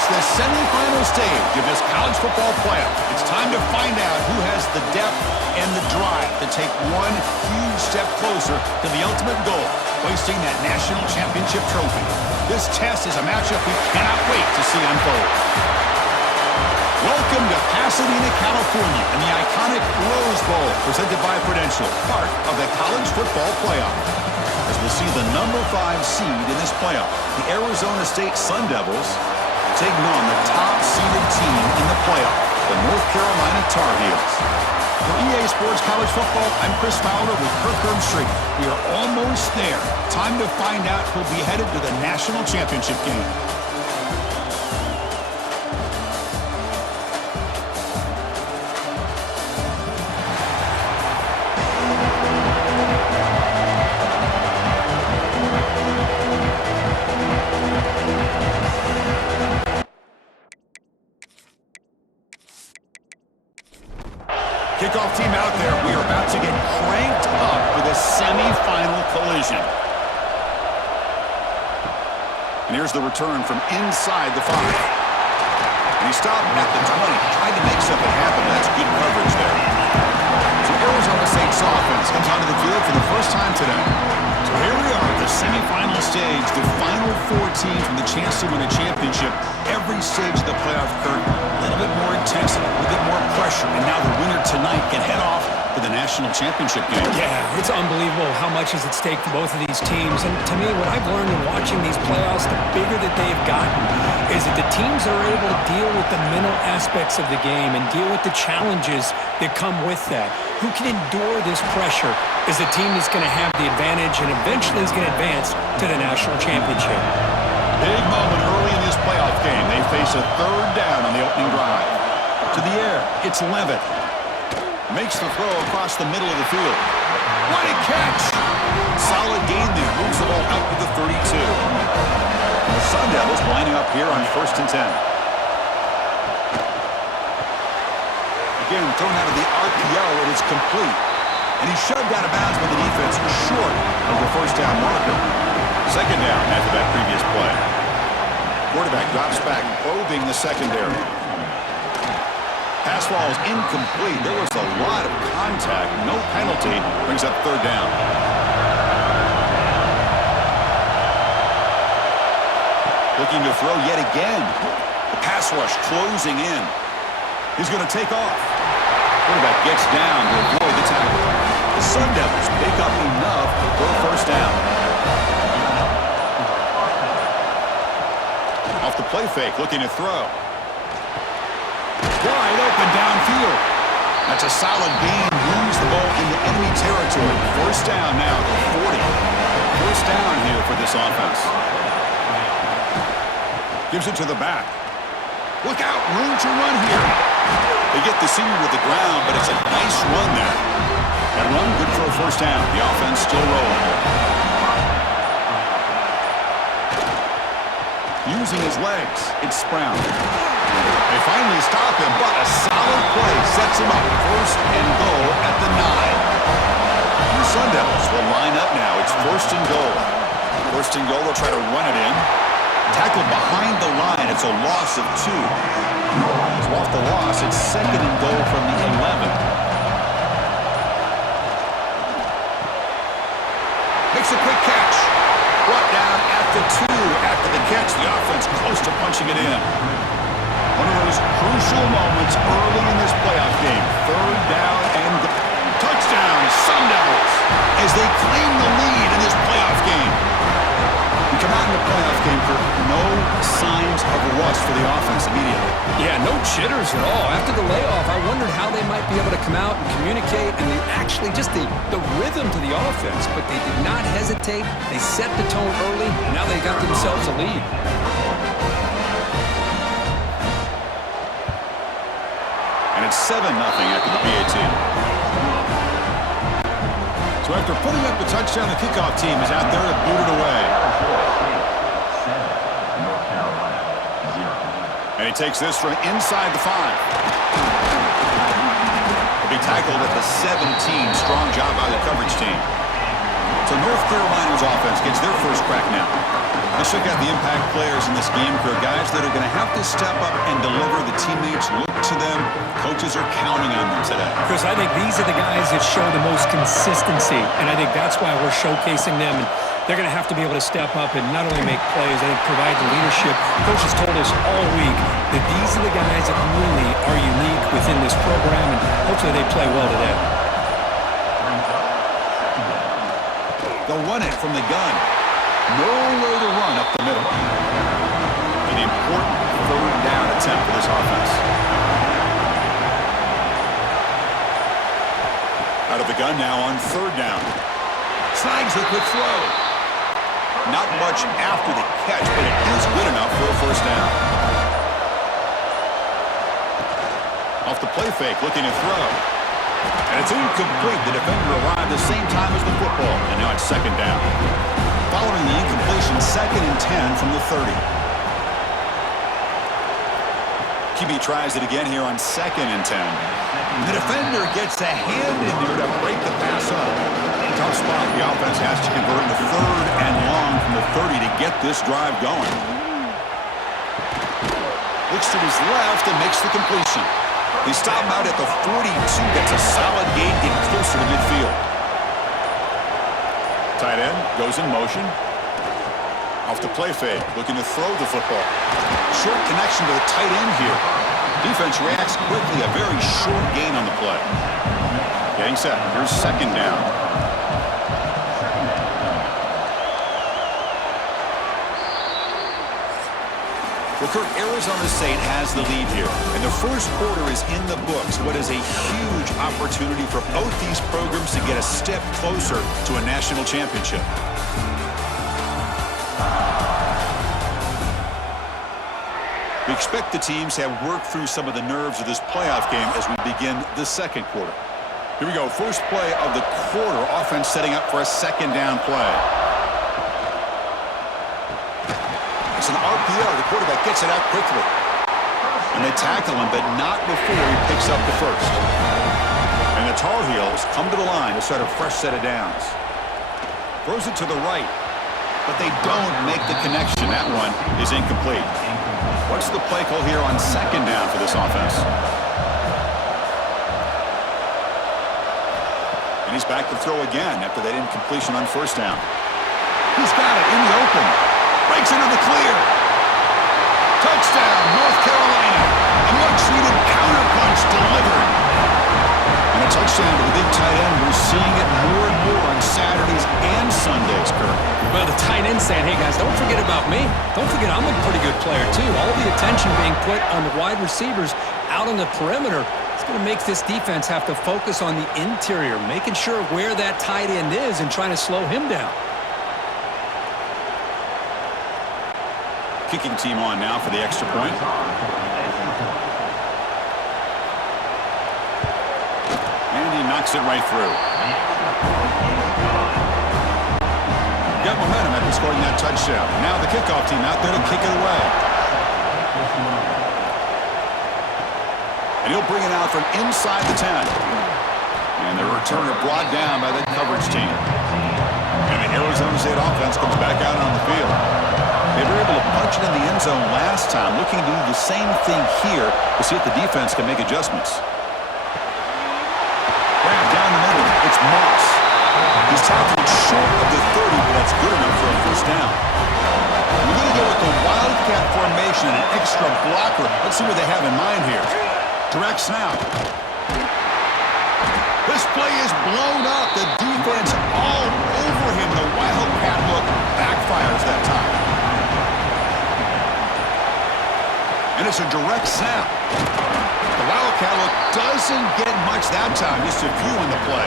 reached the semifinal stage of this college football playoff. It's time to find out who has the depth and the drive to take one huge step closer to the ultimate goal, hoisting that national championship trophy. This test is a matchup we cannot wait to see unfold. Welcome to Pasadena, California, and the iconic Rose Bowl, presented by Prudential, part of the college football playoff. As we'll see the number 5 seed in this playoff, the Arizona State Sun Devils, taking on the top-seeded team in the playoff, the North Carolina Tar Heels. For EA Sports College Football, I'm Chris Fowler with Kirk Herbstreit. We are almost there. Time to find out who'll be headed to the national championship game. Kickoff team out there. We are about to get cranked up for the semifinal collision. And here's the return from inside the 5. And he stopped at the 20, tried to make something happen. That's good coverage there. So Arizona State's offense comes onto the field for the first time today. So here we are, the semifinal stage, the final 4 teams with a chance to win a championship. Every stage of the playoff curve, a little bit more intensity, a little bit more pressure, and now the winner tonight can head off to the national championship game. Yeah, it's unbelievable how much is at stake for both of these teams. And to me, what I've learned in watching these playoffs, the bigger that they've gotten, is that the teams are able to deal with the mental aspects of the game and deal with the challenges that come with that. Who can endure this pressure is the team that's going to have the advantage and eventually is going to advance to the national championship. Big moment early in this playoff game. They face a 3rd down on the opening drive. To the air, it's Levitt. Makes the throw across the middle of the field. What a catch! Solid gain there. Moves the ball out to the 32. The Sun Devils lining up here on 1st and 10. Again, thrown out of the RPO, and it's complete. And he's shoved out of bounds by the defense short of the 1st down marker. 2nd down after that previous play. Quarterback drops back, probing the secondary. Pass ball is incomplete. There was a lot of contact. No penalty. Brings up 3rd down. Looking to throw yet again. The pass rush closing in. He's going to take off. Quarterback gets down to avoid the tackle. The Sun Devils pick up enough for a 1st down. Off the play fake, looking to throw. Wide open downfield. That's a solid gain. Moves the ball into enemy territory. 1st down now to 40. 1st down here for this offense. Gives it to the back. Look out, room to run here. They get the senior with the ground, but it's a nice run there. That run good for a 1st down. The offense still rolling. Using his legs, it's Sprout. They finally stop him, but a solid play sets him up. 1st and goal at the 9. The Sun Devils will line up now. It's 1st and goal. 1st and goal, they'll try to run it in. Tackled behind the line. It's a loss of 2. So off the loss, it's 2nd and goal from the 11. Makes a quick catch. Brought down at the 2 after the catch. The offense close to punching it in. One of those crucial moments early in this playoff game. 3rd down and touchdown, Sun Devils, as they claim the lead in this playoff game. We come out in the playoff game for no signs of rust for the offense immediately. Yeah, no jitters at all. After the layoff, I wondered how they might be able to come out and communicate and actually just the rhythm to the offense, but they did not hesitate. They set the tone early, and now they got themselves a lead. And it's 7-0 after the PAT. So after putting up the touchdown, the kickoff team is out there to boot it away. And he takes this from inside the 5. He'll be tackled at the 17. Strong job by the coverage team. So North Carolina's offense gets their first crack now. Let's check out the impact players in this game crew. Guys that are going to have to step up and deliver. The teammates look to them. Coaches are counting on them today. Chris, I think these are the guys that show the most consistency, and I think that's why we're showcasing them. And they're going to have to be able to step up and not only make plays, I think provide the leadership. Coach has told us all week that these are the guys that really are unique within this program, and hopefully they play well today. They'll run it from the gun. Nowhere to run up the middle. An important third down attempt for this offense. Out of the gun now on third down. Snags a quick throw. Not much after the catch, but it is good enough for a first down. Off the play fake, looking to throw. And it's incomplete. The defender arrived the same time as the football, and now it's second down. Following the incompletion, 2nd and 10 from the 30. QB tries it again here on 2nd and 10. The defender gets a hand in there to break the pass up. Tough spot. The offense has to convert the 3rd and long from the 30 to get this drive going. Looks to his left and makes the completion. They stop him out at the 42. Gets a solid gain, getting closer to midfield. Tight end goes in motion. Off the play fake, looking to throw the football. Short connection to the tight end here. Defense reacts quickly, a very short gain on the play. Getting set, here's second down. Well, Kirk, Arizona State has the lead here, and the first quarter is in the books. What is a huge opportunity for both these programs to get a step closer to a national championship. We expect the teams to have worked through some of the nerves of this playoff game as we begin the second quarter. Here we go, first play of the quarter. Offense setting up for a second down play. It's an RPO. The quarterback gets it out quickly. And they tackle him, but not before he picks up the first. And the Tar Heels come to the line to start a fresh set of downs. Throws it to the right, but they don't make the connection. That one is incomplete. What's the play call here on second down for this offense? And he's back to throw again after that incompletion on first down. He's got it in the open. Breaks into the clear. Touchdown, North Carolina. A much-needed counterpunch delivered. And a touchdown to the big tight end. We're seeing it more and more on Saturdays and Sundays, Kirk. Well, the tight end saying, hey, guys, don't forget about me. Don't forget I'm a pretty good player, too. All the attention being put on the wide receivers out on the perimeter. It's going to make this defense have to focus on the interior, making sure where that tight end is and trying to slow him down. Kicking team on now for the extra point. And he knocks it right through. Got momentum after scoring that touchdown. Now the kickoff team out there to kick it away. And he'll bring it out from inside the 10. And the returner brought down by the coverage team. And the Arizona State offense comes back out on the field. They were able to punch it in the end zone last time, looking to do the same thing here to see if the defense can make adjustments. Grab down the middle. It's Moss. He's tackled short of the 30, but that's good enough for a first down. We're going to go with the Wildcat formation and an extra blocker. Let's see what they have in mind here. Direct snap. This play is blown up. The defense all over him. The Wildcat look backfires that time. And it's a direct snap. The Wildcat look doesn't get much that time, just a few in the play.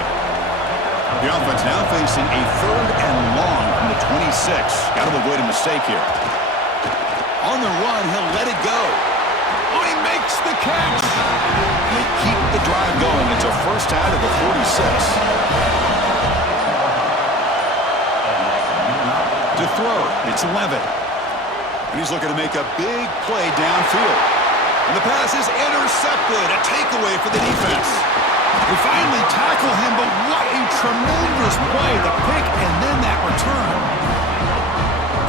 The offense now facing a 3rd and long from the 26. Got to avoid a mistake here. On the run, he'll let it go. Oh, he makes the catch. They keep the drive going. It's a first out of the 46. To throw, it's Levitt. And he's looking to make a big play downfield. And the pass is intercepted. A takeaway for the defense. They finally tackle him, but what a tremendous play. The pick and then that return.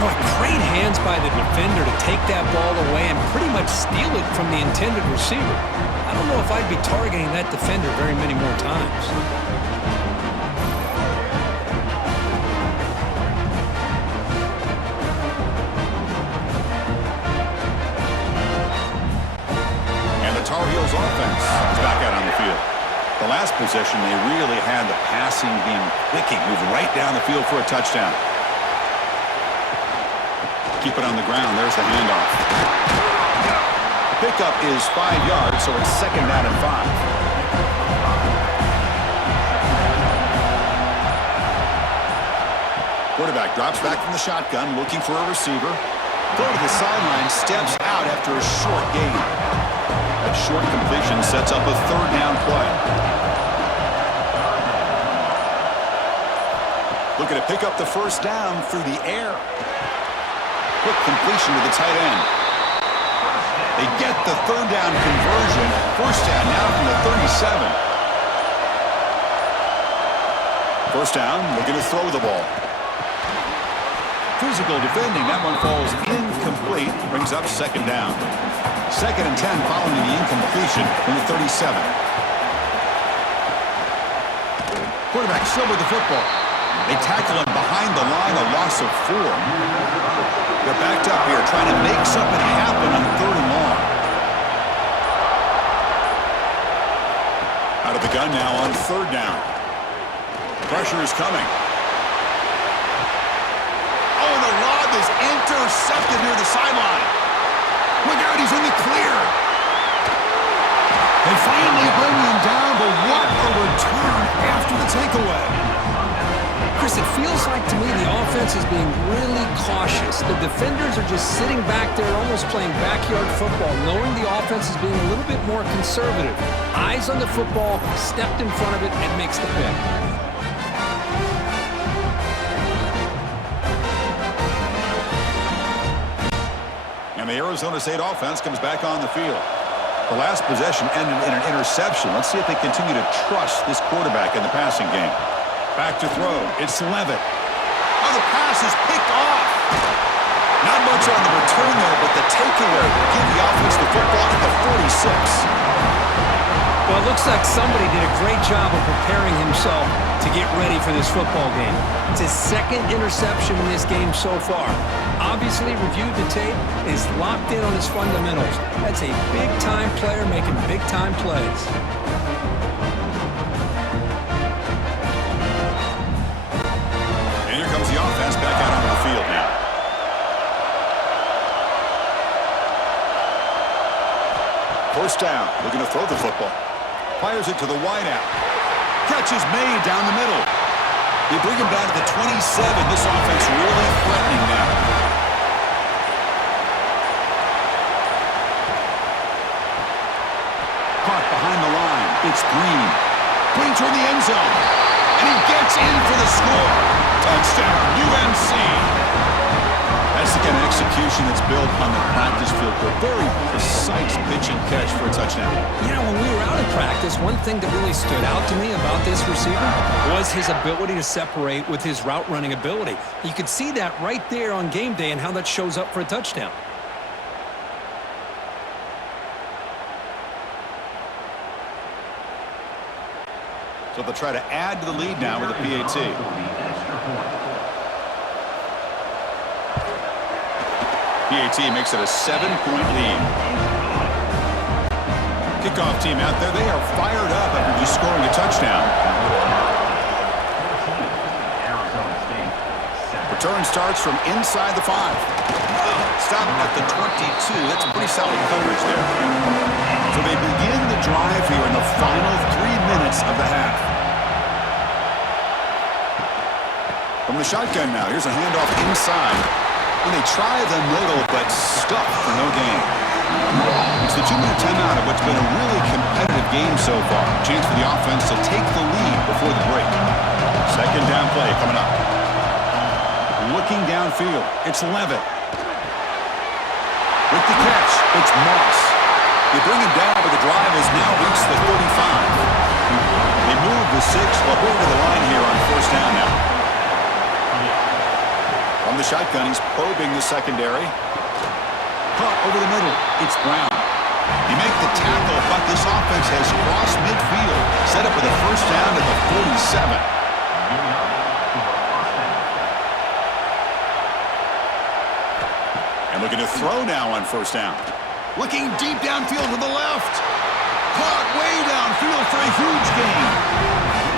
Boy, great hands by the defender to take that ball away and pretty much steal it from the intended receiver. I don't know if I'd be targeting that defender very many more times. Tar Heels offense is back out on the field. The last possession, they really had the passing game clicking, moved right down the field for a touchdown. Keep it on the ground. There's the handoff. The pickup is 5 yards, so it's 2nd down and 5. Quarterback drops back from the shotgun, looking for a receiver. Throw to the sideline, steps out after a short gain. That short completion sets up a 3rd down play. Looking to pick up the 1st down through the air. Quick completion to the tight end. They get the 3rd down conversion. 1st down now from the 37. 1st down, looking to throw the ball. Physical defending. That one falls incomplete. Brings up 2nd down. 2nd and 10 following the incompletion from the 37. Quarterback still with the football. They tackle him behind the line, a loss of 4. They're backed up here trying to make something happen on 3rd and long. Out of the gun now on 3rd down. Pressure is coming. Oh, and the lob is intercepted near the sideline. Look out, he's in the clear. They finally bring him down, but what a return after the takeaway. Chris, it feels like to me the offense is being really cautious. The defenders are just sitting back there almost playing backyard football, knowing the offense is being a little bit more conservative. Eyes on the football, stepped in front of it, and makes the pick. And the Arizona State offense comes back on the field. The last possession ended in an interception. Let's see if they continue to trust this quarterback in the passing game. Back to throw. It's Levitt. Oh, the pass is picked off. Not much on the return there, but the takeaway will give the offense the football at the 46. Well, it looks like somebody did a great job of preparing himself to get ready for this football game. It's his 2nd interception in this game so far. Obviously reviewed the tape, is locked in on his fundamentals. That's a big-time player making big-time plays. And here comes the offense back out onto the field now. First down, looking to throw the football. Fires it to the wideout. Catch is made down the middle. They bring him down to the 27. This offense really threatening now. Caught behind the line. It's Green. Green toward the end zone. And he gets in for the score. Touchdown, UMC. That's the kind of execution that's built on the practice field. A very precise pitch and catch for a touchdown. You know, when we were out in practice, one thing that really stood out to me about this receiver was his ability to separate with his route running ability. You could see that right there on game day and how that shows up for a touchdown. So they'll try to add to the lead now with a PAT. PAT makes it a 7-point lead. Kickoff team out there. They are fired up after just scoring a touchdown. Return starts from inside the 5. Stop at the 22. That's pretty solid coverage there. So they begin the drive here in the final 3 minutes of the half. From the shotgun now. Here's a handoff inside. And they try the middle, but stuck for no gain. It's the 2-minute timeout of what's been a really competitive game so far. Chance for the offense to take the lead before the break. 2nd down play coming up. Looking downfield, it's Levitt. With the catch, it's Moss. They bring him down, but the drive has now reached the 35. They move the 6, but over to the line here on 1st down now. On the the shotgun. He's probing the secondary. Caught over the middle. It's Brown. He make the tackle, but this offense has crossed midfield. Set up with a first down at the 47. And looking to throw now on first down. Looking deep downfield to the left. Caught way downfield for a huge gain.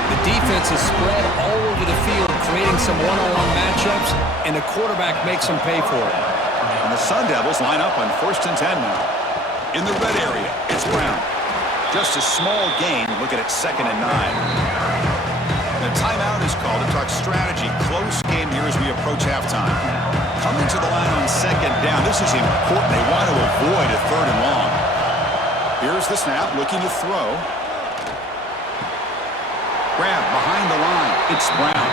The defense is spread all over the field, creating some one-on-one matchups, and the quarterback makes them pay for it. And the Sun Devils line up on 1st and 10 now. In the red area, it's Brown. Just a small gain. Looking at 2nd and 9. The timeout is called to talk strategy. Close game here as we approach halftime. Coming to the line on 2nd down. This is important. They want to avoid a 3rd and long. Here's the snap. Looking to throw. Grab behind the line. It's Brown.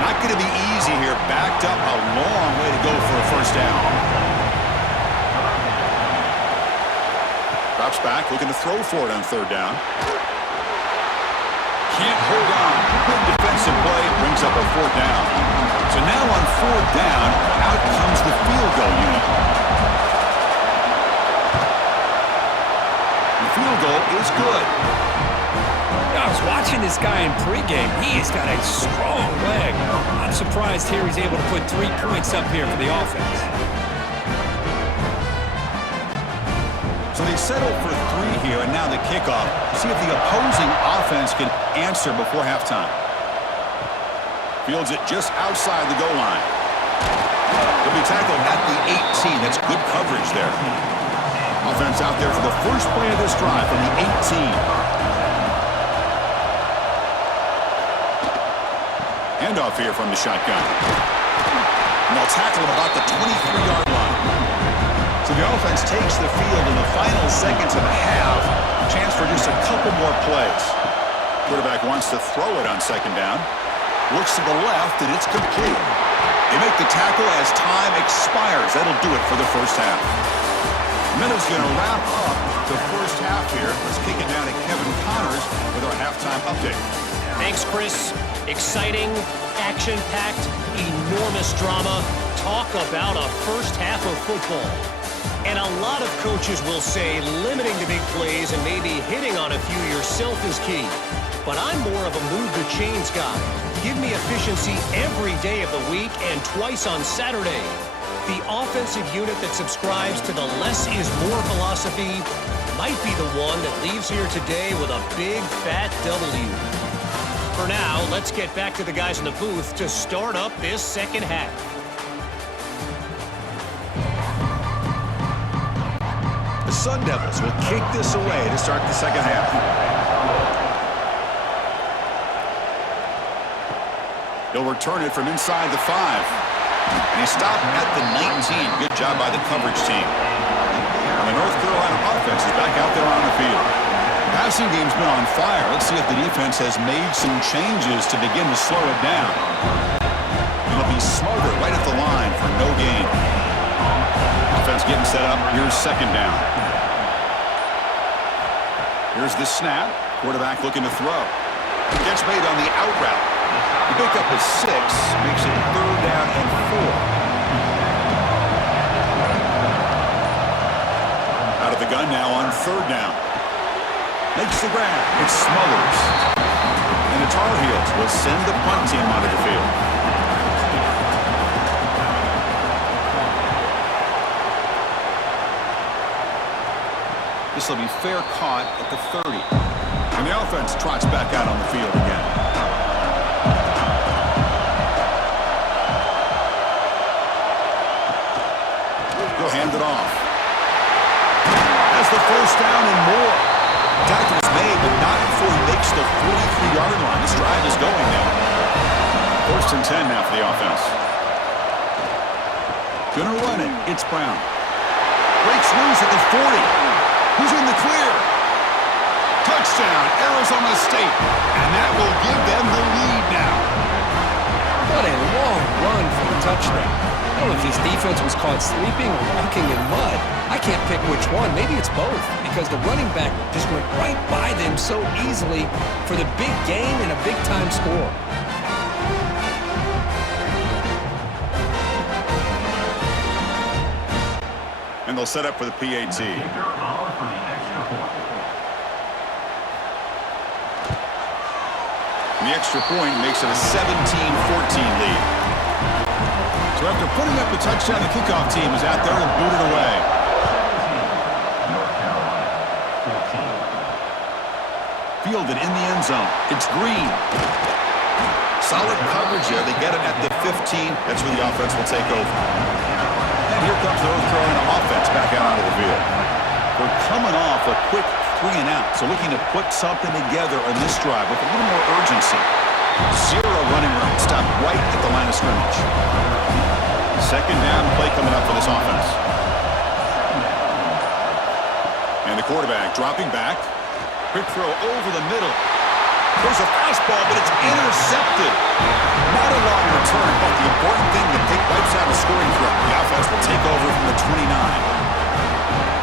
Not going to be easy here. Backed up a long way to go for a first down. Drops back, looking to throw for it on 3rd down. Can't hold on. Good defensive play. Brings up a 4th down. So now on 4th down, out comes the field goal unit. The field goal is good. I was watching this guy in pregame. He's got a strong leg. I'm surprised here he's able to put 3 points up here for the offense. So they settle for 3 here, and now the kickoff. See if the opposing offense can answer before halftime. Fields it just outside the goal line. He'll be tackled at the 18. That's good coverage there. Offense out there for the first play of this drive from the 18. Handoff here from the shotgun. And they'll tackle him about the 23-yard line. So the offense takes the field in the final seconds of the half. Chance for just a couple more plays. Quarterback wants to throw it on 2nd down. Looks to the left, and it's complete. They make the tackle as time expires. That'll do it for the first half. Minnows going to wrap up the first half here. Let's kick it down to Kevin Connors with our halftime update. Thanks, Chris. Exciting, action-packed, enormous drama. Talk about a first half of football. And a lot of coaches will say limiting the big plays and maybe hitting on a few yourself is key. But I'm more of a move the chains guy. Give me efficiency every day of the week and twice on Saturday. The offensive unit that subscribes to the less is more philosophy might be the one that leaves here today with a big fat W. For now, let's get back to the guys in the booth to start up this second half. The Sun Devils will kick this away to start the second half. He'll return it from inside the 5. And he stopped at the 19. Good job by the coverage team. And the North Carolina offense is back out there on the field. Passing game's been on fire. Let's see if the defense has made some changes to begin to slow it down. It'll be smarter right at the line for no gain. Offense getting set up. Here's 2nd down. Here's the snap. Quarterback looking to throw. Gets made on the out route. The pickup is 6. Makes it 3rd down and 4. Out of the gun now on 3rd down. Makes the grab. It's Smothers. And the Tar Heels will send the punt team onto the field. This will be fair caught at the 30. And the offense trots back out on the field again. He'll hand it off. Has the first down and more. Tackle's made, but not before he makes the 43-yard line. This drive is going now. 1st and 10 now for the offense. Gonna run it. It's Brown. Breaks loose at the 40. Who's in the clear? Touchdown, Arizona State. And that will give them the lead now. What a long run for a touchdown. I don't know if this defense was caught sleeping or walking in mud. I can't pick which one. Maybe it's both, because the running back just went right by them so easily for the big gain and a big-time score. And they'll set up for the PAT. The extra point makes it a 17-14 lead. So after putting up the touchdown, the kickoff team is out there and booted away. Fielded in the end zone. It's Green. Solid coverage here. They get it at the 15. That's where the offense will take over. And here comes the throwing offense back out onto the field. We're coming off a quick 3 and out, so looking to put something together on this drive with a little more urgency. Zero running room, stopped right at the line of scrimmage. Second down play coming up for this offense. And the quarterback dropping back. Quick throw over the middle. There's a fastball, but it's intercepted. Not a long return, but the important thing to take wipes out a scoring threat. The offense will take over from the 29.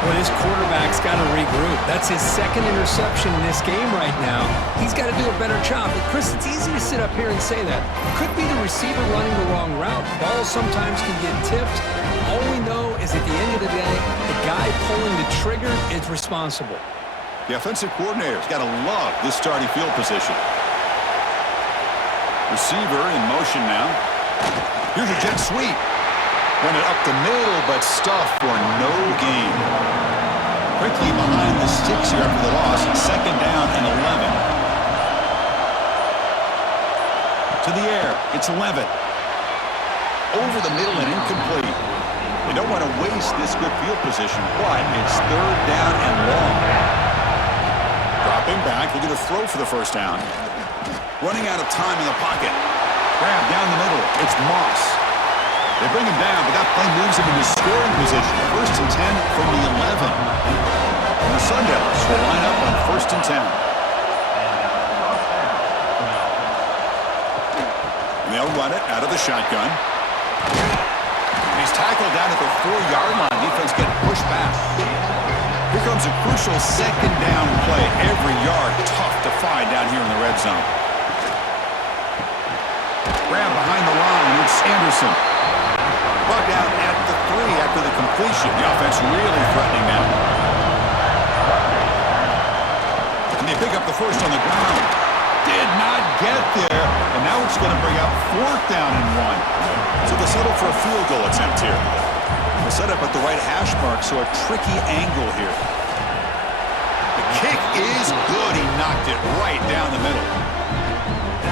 Well, this quarterback's got to regroup. That's his second interception in this game right now. He's got to do a better job. But, Chris, it's easy to sit up here and say that. Could be the receiver running the wrong route. Balls sometimes can get tipped. All we know is at the end of the day, the guy pulling the trigger is responsible. The offensive coordinator's got to love this starting field position. Receiver in motion now. Here's a jet sweep. Run it up the middle, but stuffed for no gain. Quickly behind the sticks here after the loss. Second down and 11. To the air. It's 11. Over the middle and incomplete. They don't want to waste this good field position, but it's third down and long. Dropping back. Looking to throw for the first down. Running out of time in the pocket. Grab down the middle. It's Moss. They bring him down, but that play moves him into scoring position. First and 10 from the 11. And the Sundowns will line up on first and 10. And they'll run it out of the shotgun. And he's tackled down at the 4-yard line. Defense getting pushed back. Here comes a crucial second down play. Every yard tough to find down here in the red zone. Grab behind the line. It's Anderson. Brought down at the 3 after the completion. The offense really threatening now. And they pick up the first on the ground. Did not get there. And now it's going to bring up fourth down and 1. So they'll settle for a field goal attempt here. They'll set up at the right hash mark, so a tricky angle here. The kick is good. He knocked it right down the middle.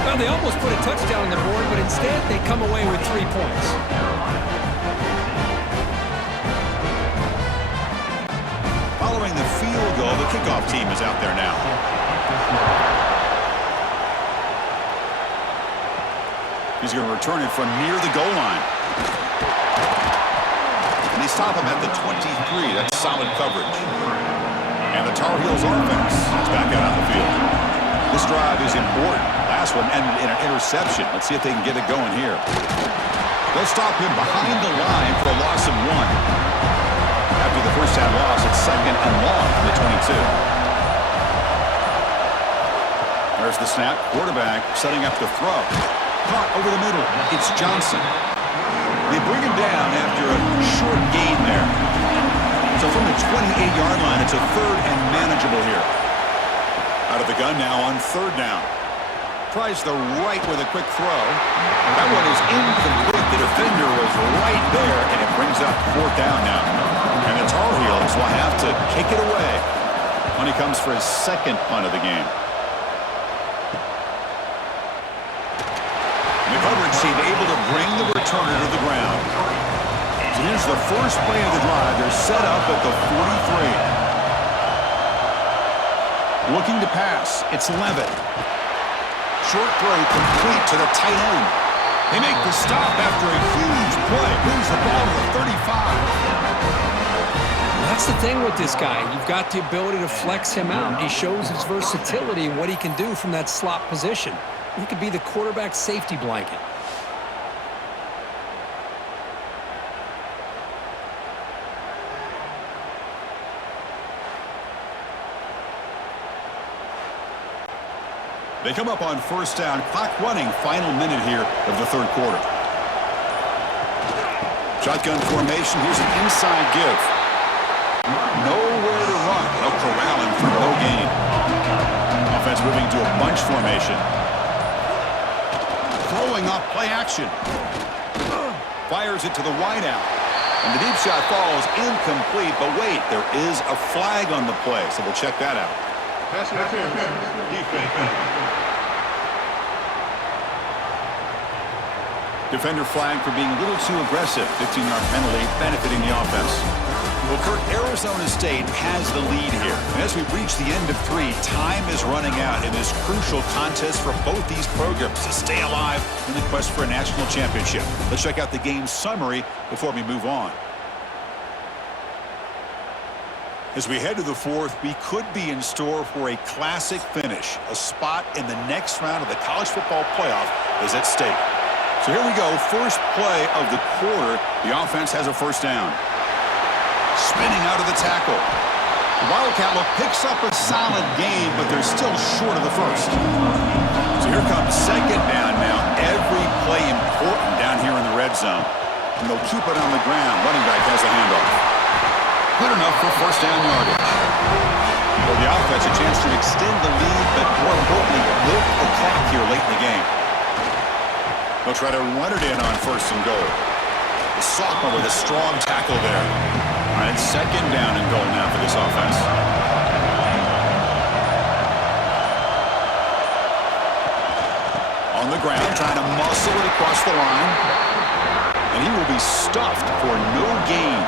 Well, they almost put a touchdown on the board, but instead they come away with 3 points. Following the field goal, the kickoff team is out there now. He's going to return it from near the goal line. And they stop him at the 23. That's solid coverage. And the Tar Heels offense is back out on the field. This drive is important. Last one ended in an interception. Let's see if they can get it going here. They'll stop him behind the line for a loss of 1. After the first down loss, it's second and long from the 22. There's the snap. Quarterback setting up the throw. Caught over the middle. It's Johnson. They bring him down after a short gain there. So from the 28-yard line, it's a third and manageable here. Out of the gun now on third down. Tries the right with a quick throw. That one is incomplete. The defender was right there, and it brings up fourth down now. And the Tar Heels will have to kick it away when he comes for his second punt of the game. And the coverage team able to bring the returner to the ground. So here's the first play of the drive. They're set up at the 43. Looking to pass. It's Levitt. Short throw complete to the tight end. They make the stop after a huge play. Moves the ball to the 35. That's the thing with this guy. You've got the ability to flex him out. He shows his versatility and what he can do from that slot position. He could be the quarterback's safety blanket. They come up on first down. Clock running. Final minute here of the third quarter. Shotgun formation. Here's an inside give. corral him for no gain. Offense moving to a bunch formation. Throwing up play action. Fires it to the wideout. And the deep shot falls incomplete. But wait, there is a flag on the play, so we'll check that out. Defender flagged for being a little too aggressive. 15-yard penalty benefiting the offense. Well, Kirk, Arizona State has the lead here. And as we reach the end of 3, time is running out in this crucial contest for both these programs to stay alive in the quest for a national championship. Let's check out the game summary before we move on. As we head to the 4th, we could be in store for a classic finish. A spot in the next round of the college football playoff is at stake. So here we go, first play of the quarter. The offense has a first down. Spinning out of the tackle. The Wildcat look picks up a solid gain, but they're still short of the first. So here comes second down now. Every play important down here in the red zone. And they'll keep it on the ground. Running back has a handoff. Good enough for first down yardage. For the offense, a chance to extend the lead, but more importantly, milk the clock here late in the game. They'll try to run it in on first and goal. The sophomore with a strong tackle there. All right, second down and goal now for this offense. On the ground, trying to muscle it across the line. And he will be stuffed for no gain.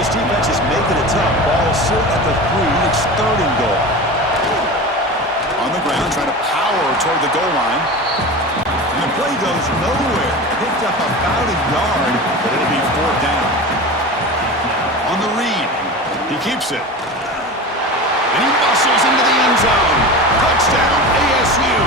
This defense is making it tough. Ball still at the 3. It's third and goal. On the ground, trying to power toward the goal line. And the play goes nowhere. Picked up about a yard, but it'll be fourth down. On the read, he keeps it. And he muscles into the end zone. Touchdown, ASU.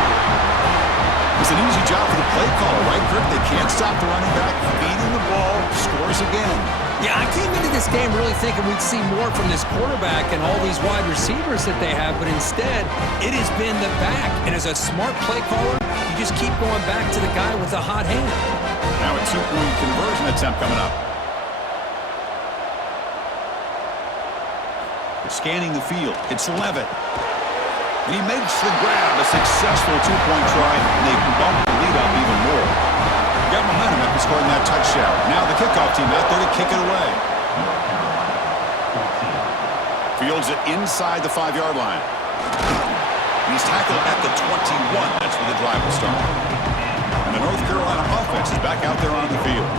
It's an easy job for the play caller, right, Kirk? They can't stop the running back. Feeding the ball, scores again. Yeah, I came into this game really thinking we'd see more from this quarterback and all these wide receivers that they have, but instead, it has been the back. And as a smart play caller, you just keep going back to the guy with the hot hand. Now a 2-point conversion attempt coming up. Scanning the field, it's Levitt. And he makes the grab, a successful 2-point try, and they bump the lead up even more. Got momentum after scoring that touchdown. Now the kickoff team out there to kick it away. Fields it inside the 5-yard line. He's tackled at the 21. That's where the drive will start. And the North Carolina offense is back out there on the field.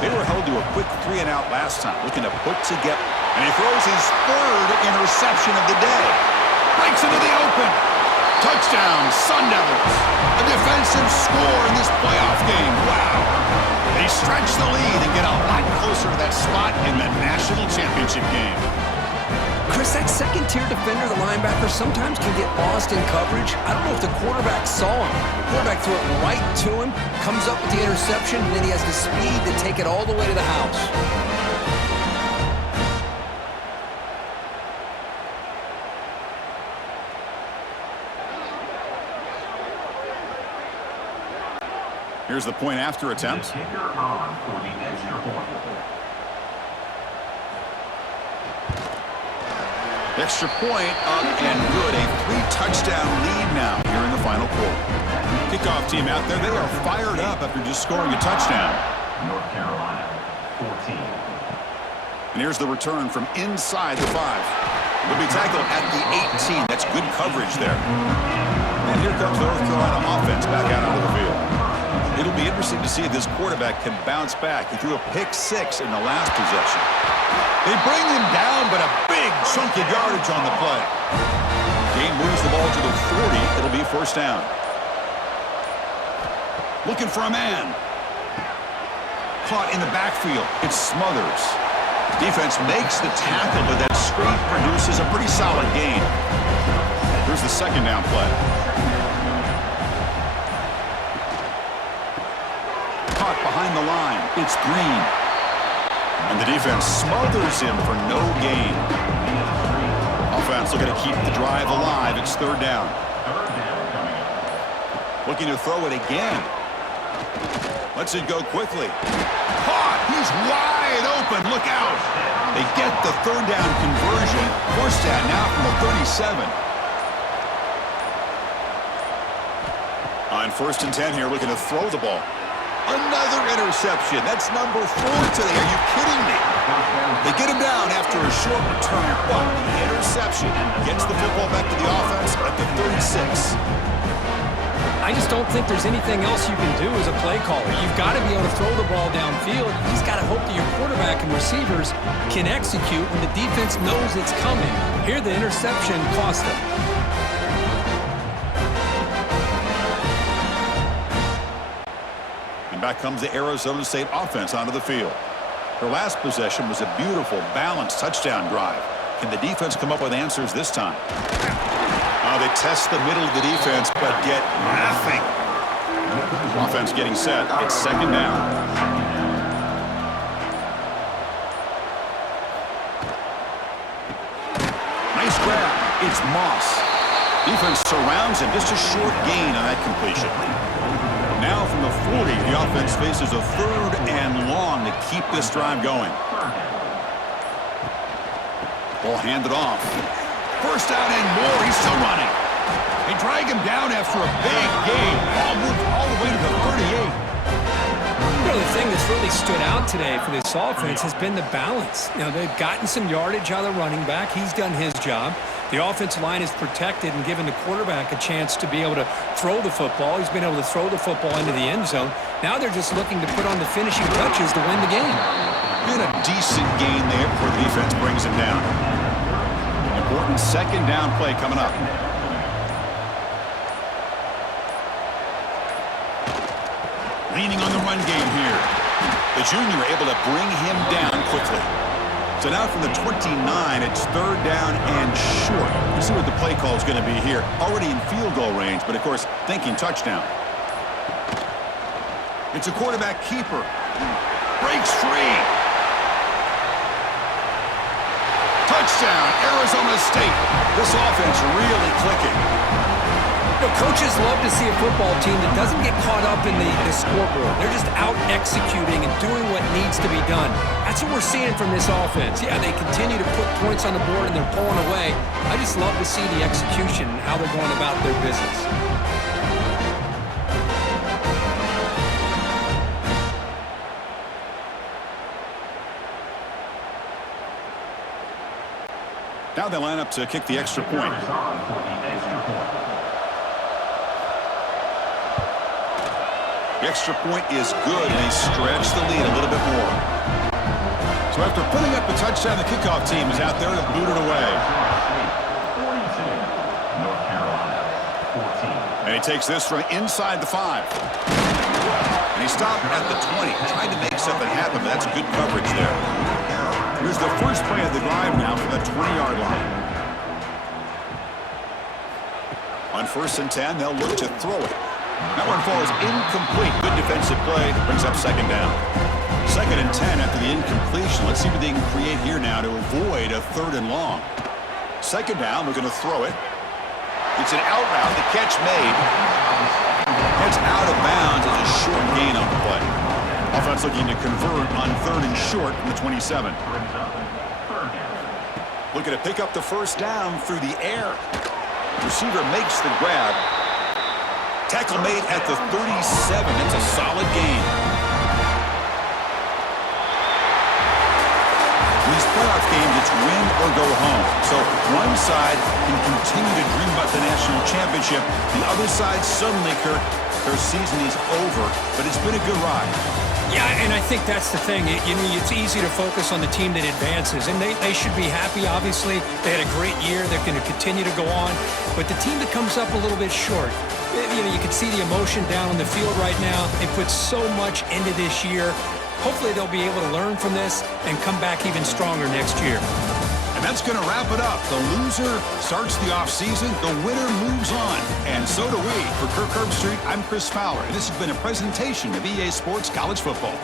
They were held to a quick 3-and-out last time, looking to put together. And he throws his third interception of the day. Breaks into the open. Touchdown, Sun Devils. A defensive score in this playoff game. Wow. They stretch the lead and get a lot closer to that spot in the national championship game. Chris, that second-tier defender, the linebacker, sometimes can get lost in coverage. I don't know if the quarterback saw him. The quarterback threw it right to him, comes up with the interception, and then he has the speed to take it all the way to the house. Here's the point after attempt. Extra point up and good. A 3-touchdown lead now here in the final quarter. Kickoff team out there. They are fired up after just scoring a touchdown. North Carolina, 14. And here's the return from inside the 5. Will be tackled at the 18. That's good coverage there. And here comes the North Carolina offense back out onto the field. It'll be interesting to see if this quarterback can bounce back. He threw a pick-6 in the last possession. They bring him down, but a big chunk of yardage on the play. Game moves the ball to the 40. It'll be first down. Looking for a man. Caught in the backfield. It's Smothers. Defense makes the tackle, but that screen produces a pretty solid gain. Here's the second down play. Caught behind the line. It's Green. And the defense smothers him for no gain. Offense looking to keep the drive alive. It's third down. Looking to throw it again. Lets it go quickly. Caught. He's wide open. Look out. They get the third down conversion. First down now from the 37. On 1st and 10 here, looking to throw the ball. Another interception. That's number 4 today. Are you kidding me? They get him down after a short return, but the interception gets the football back to the offense at the 36. I just don't think there's anything else you can do as a play caller. You've got to be able to throw the ball downfield. You just got to hope that your quarterback and receivers can execute when the defense knows it's coming. Here, the interception cost them. And back comes the Arizona State offense onto the field. Their last possession was a beautiful, balanced touchdown drive. Can the defense come up with answers this time? They test the middle of the defense, but get nothing. Offense getting set. It's 2nd down. Nice grab. It's Moss. Defense surrounds him. Just a short gain on that completion. Now from the 40, the offense faces a 3rd and long to keep this drive going. Ball handed off. First down and more. He's still running. They drag him down after a big gain. Ball moved all the way to the 38. You know, the thing that's really stood out today for this offense has been the balance. You know, they've gotten some yardage out of the running back. He's done his job. The offensive line is protected and given the quarterback a chance to be able to throw the football. He's been able to throw the football into the end zone. Now they're just looking to put on the finishing touches to win the game. Been a decent gain there before the defense brings him down. Important 2nd down play coming up. Leaning on the run game here. The junior able to bring him down quickly. So now from the 29, it's 3rd down and short. We'll see what the play call is going to be here. Already in field goal range, but of course, thinking touchdown. It's a quarterback keeper. Breaks free. Touchdown, Arizona State. This offense really clicking. You know, coaches love to see a football team that doesn't get caught up in the scoreboard. They're just out executing and doing what needs to be done. That's what we're seeing from this offense. Yeah, they continue to put points on the board and they're pulling away. I just love to see the execution and how they're going about their business. Now they line up to kick the extra point. The extra point is good, and they stretch the lead a little bit more. So after putting up a touchdown, the kickoff team is out there to boot it away. 42, North Carolina, 14. And he takes this from inside the 5. And he stopped at the 20, trying to make something happen, but that's good coverage there. Here's the first play of the drive now from the 20-yard line. On 1st and 10, they'll look to throw it. That one falls incomplete. Good defensive play. Brings up 2nd down. 2nd and 10 after the incompletion. Let's see what they can create here now to avoid a 3rd and long. 2nd down. We're going to throw it. It's an out route. The catch made. Heads out of bounds as a short gain on the play. Offense looking to convert on 3rd and short from the 27. Looking to pick up the first down through the air. Receiver makes the grab. Tackle made at the 37. It's a solid gain. In these playoff games, it's win or go home. So one side can continue to dream about the national championship. The other side, suddenly, Kirk, their season is over. But it's been a good ride. Yeah, and I think that's the thing. You know, it's easy to focus on the team that advances, and they should be happy, obviously. They had a great year. They're going to continue to go on. But the team that comes up a little bit short, you know, you can see the emotion down on the field right now. They put so much into this year. Hopefully they'll be able to learn from this and come back even stronger next year. And that's going to wrap it up. The loser starts the offseason. The winner moves on. And so do we. For Kirk Herbstreit, I'm Chris Fowler. And this has been a presentation of EA Sports College Football.